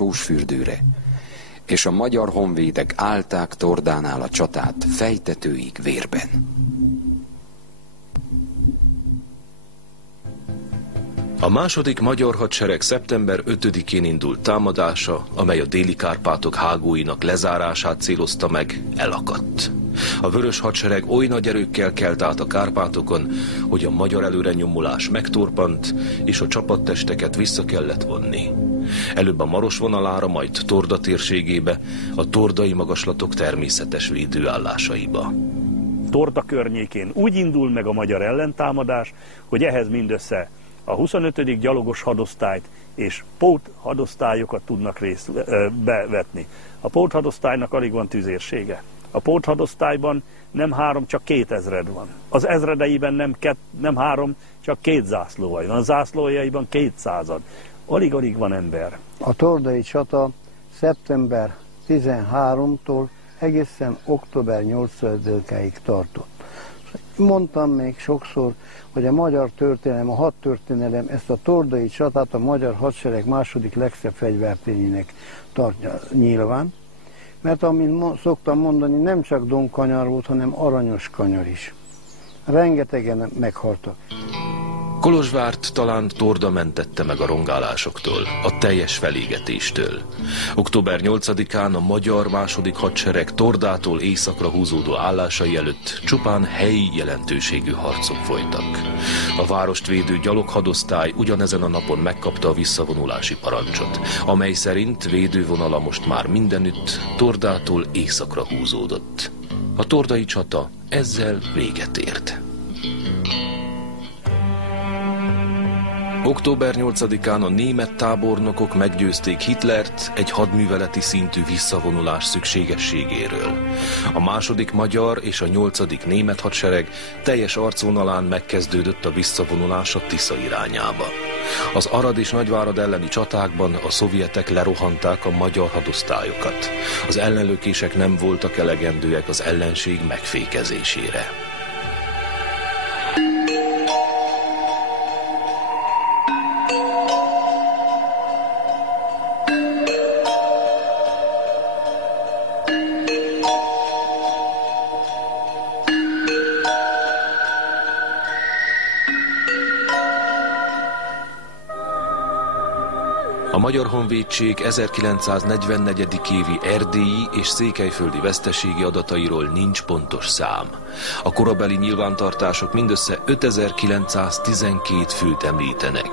Sósfürdőre, és a magyar honvédek állták Tordánál a csatát fejtetőig vérben. A második magyar hadsereg szeptember 5-én indult támadása, amely a déli Kárpátok hágóinak lezárását célozta meg, elakadt. A vörös hadsereg oly nagy erőkkel kelt át a Kárpátokon, hogy a magyar előrenyomulás megtorpant, és a csapattesteket vissza kellett vonni. Előbb a Maros vonalára, majd Torda térségébe, a tordai magaslatok természetes védőállásaiba. Torda környékén úgy indul meg a magyar ellentámadás, hogy ehhez mindössze a 25. gyalogos hadosztályt és póthadosztályokat tudnak bevetni. A póthadosztálynak alig van tüzérsége. A póthadosztályban nem 3, csak 2 ezred van. Az ezredeiben nem 3, csak 2 zászlóai van. A zászlójaiban 200. Alig-alig van ember. A tordai csata szeptember 13-tól egészen október 8-áig tartott. Mondtam még sokszor, hogy a magyar történelem, a hadtörténelem ezt a tordai csatát a magyar hadsereg második legszebb fegyvertényének tartja nyilván, mert amint szoktam mondani, nem csak domkanyar volt, hanem aranyos kanyar is. Rengetegen meghaltak. Kolozsvárt talán Torda mentette meg a rongálásoktól, a teljes felégetéstől. Október 8-án a magyar második hadsereg Tordától északra húzódó állásai előtt csupán helyi jelentőségű harcok folytak. A várost védő gyaloghadosztály ugyanezen a napon megkapta a visszavonulási parancsot, amely szerint védővonala most már mindenütt Tordától északra húzódott. A tordai csata ezzel véget ért. Október 8-án a német tábornokok meggyőzték Hitlert egy hadműveleti szintű visszavonulás szükségességéről. A második magyar és a 8. német hadsereg teljes arcvonalán megkezdődött a visszavonulás a Tisza irányába. Az Arad és Nagyvárad elleni csatákban a szovjetek lerohanták a magyar hadosztályokat. Az ellenlökések nem voltak elegendőek az ellenség megfékezésére. A Magyar Honvédség 1944. évi erdélyi és székelyföldi veszteségi adatairól nincs pontos szám. A korabeli nyilvántartások mindössze 5912 főt említenek,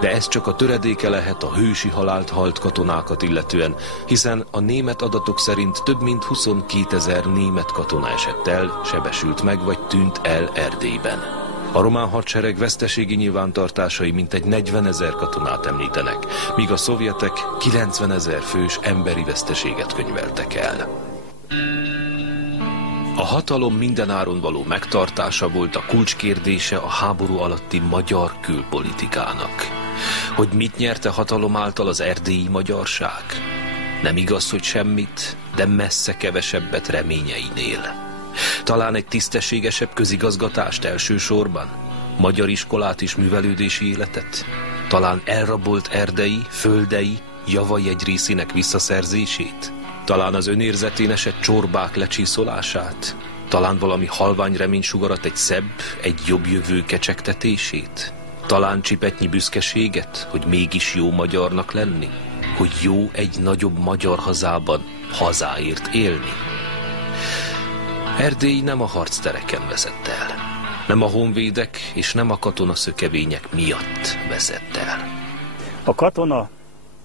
de ez csak a töredéke lehet a hősi halált halt katonákat illetően, hiszen a német adatok szerint több mint 22 000 német katona esett el, sebesült meg vagy tűnt el Erdélyben. A román hadsereg veszteségi nyilvántartásai mintegy 40 000 katonát említenek, míg a szovjetek 90 000 fős emberi veszteséget könyveltek el. A hatalom mindenáron való megtartása volt a kulcskérdése a háború alatti magyar külpolitikának. Hogy mit nyerte hatalom által az erdélyi magyarság? Nem igaz, hogy semmit, de messze kevesebbet reményeinél. Talán egy tisztességesebb közigazgatást elsősorban? Magyar iskolát és művelődési életet? Talán elrabolt erdei, földei, javai egy részének visszaszerzését? Talán az önérzetén esett csorbák lecsiszolását? Talán valami halvány reménysugarat, egy szebb, egy jobb jövő kecsegtetését? Talán csipetnyi büszkeséget, hogy mégis jó magyarnak lenni? Hogy jó egy nagyobb magyar hazában hazáért élni? Erdély nem a harctereken veszett el. Nem a honvédek és nem a katonaszökevények miatt veszett el. A katona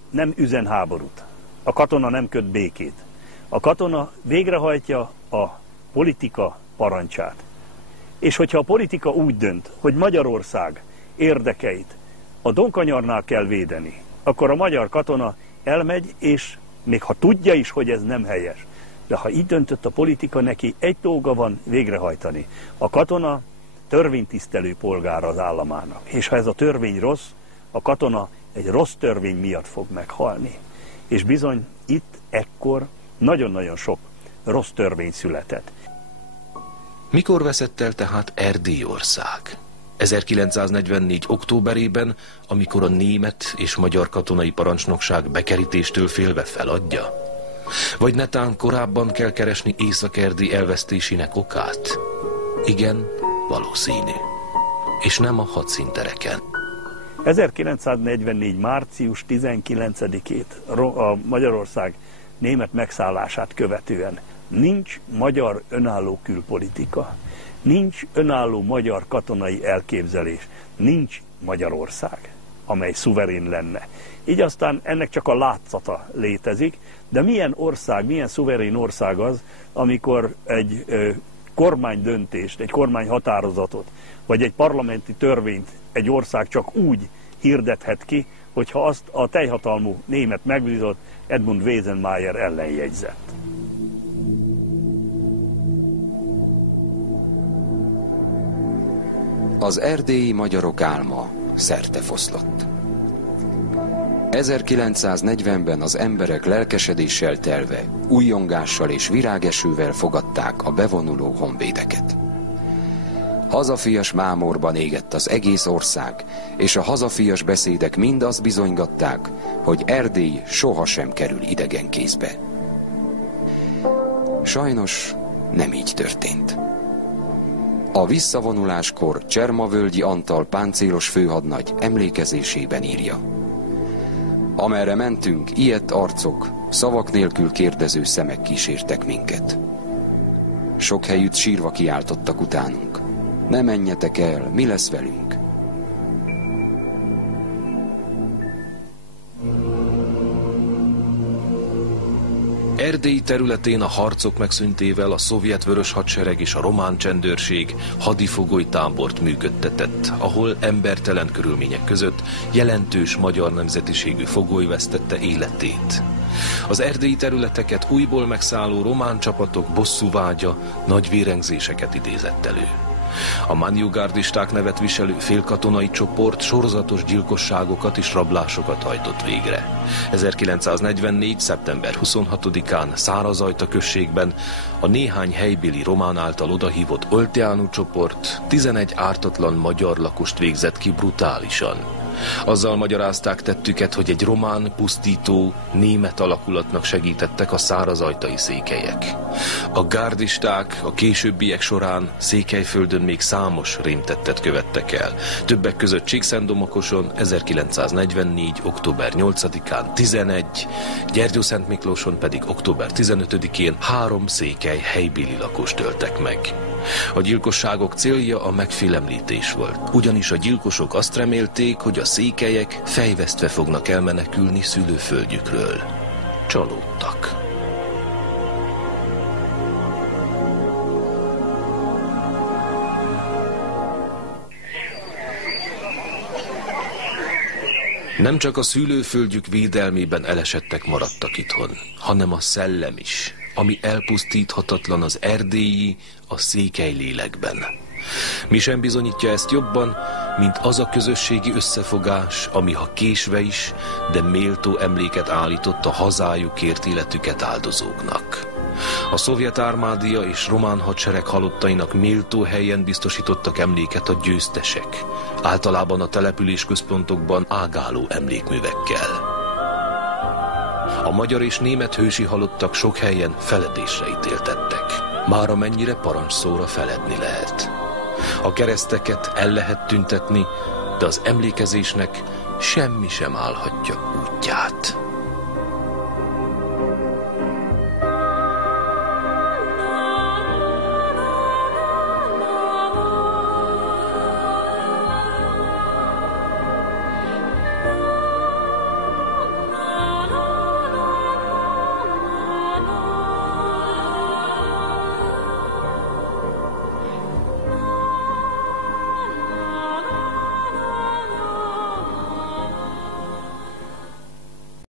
nem üzen háborút. A katona nem köt békét. A katona végrehajtja a politika parancsát. És hogyha a politika úgy dönt, hogy Magyarország érdekeit a Donkanyarnál kell védeni, akkor a magyar katona elmegy, és még ha tudja is, hogy ez nem helyes, de ha így döntött a politika, neki egy dolga van végrehajtani. A katona törvénytisztelő polgára az államának. És ha ez a törvény rossz, a katona egy rossz törvény miatt fog meghalni. És bizony itt ekkor nagyon-nagyon sok rossz törvény született. Mikor veszett el tehát Erdélyország? 1944. októberében, amikor a német és magyar katonai parancsnokság bekerítéstől félve feladja? Vagy netán korábban kell keresni Észak-Erdély elvesztésének okát? Igen, valószínű. És nem a hadszíntereken. 1944. március 19-ét a Magyarország német megszállását követően nincs magyar önálló külpolitika, nincs önálló magyar katonai elképzelés, nincs Magyarország, amely szuverén lenne. Így aztán ennek csak a látszata létezik, de milyen ország, milyen szuverén ország az, amikor egy kormánydöntést, egy kormányhatározatot, vagy egy parlamenti törvényt egy ország csak úgy hirdethet ki, hogyha azt a teljhatalmú német megbízott Edmund Wesenmayer ellen jegyzett. Az erdélyi magyarok álma szertefoszlott. 1940-ben az emberek lelkesedéssel telve, újjongással és virágesővel fogadták a bevonuló honvédeket. Hazafias mámorban égett az egész ország, és a hazafias beszédek mind azt bizonygatták, hogy Erdély sohasem kerül idegen kézbe. Sajnos nem így történt. A visszavonuláskor Csermavölgyi Antal páncélos főhadnagy emlékezésében írja: amerre mentünk, ijedt arcok, szavak nélkül kérdező szemek kísértek minket. Sok helyütt sírva kiáltottak utánunk: ne menjetek el, mi lesz velünk? Erdély területén a harcok megszüntével a szovjet vörös hadsereg és a román csendőrség hadifogoly tábort működtetett, ahol embertelen körülmények között jelentős magyar nemzetiségű fogoly vesztette életét. Az erdélyi területeket újból megszálló román csapatok bosszúvágya nagy vérengzéseket idézett elő. A manjugardisták nevet viselő félkatonai csoport sorozatos gyilkosságokat és rablásokat hajtott végre. 1944. szeptember 26-án Szárazajta községben a néhány helybéli román által odahívott Olteanu csoport 11 ártatlan magyar lakost végzett ki brutálisan. Azzal magyarázták tettüket, hogy egy román, pusztító, német alakulatnak segítettek a szárazajtai székelyek. A gárdisták a későbbiek során Székelyföldön még számos rémtettet követtek el. Többek között Csíkszentdomokoson 1944. október 8-án 11, Gyergyószentmiklóson pedig október 15-én 3 székely helybéli lakost öltek meg. A gyilkosságok célja a megfélemlítés volt, ugyanis a gyilkosok azt remélték, hogy a székelyek fejvesztve fognak elmenekülni szülőföldjükről. Csalódtak. Nem csak a szülőföldjük védelmében elesettek maradtak itthon, hanem a szellem is, ami elpusztíthatatlan az erdélyi, a székely lélekben. Mi sem bizonyítja ezt jobban, mint az a közösségi összefogás, ami ha késve is, de méltó emléket állított a hazájukért életüket áldozóknak. A szovjet armádia és román hadsereg halottainak méltó helyen biztosítottak emléket a győztesek, általában a településközpontokban ágáló emlékművekkel. A magyar és német hősi halottak sok helyen feledésre ítéltettek, már amennyire parancsszóra feledni lehet. A kereszteket el lehet tüntetni, de az emlékezésnek semmi sem állhatja útját.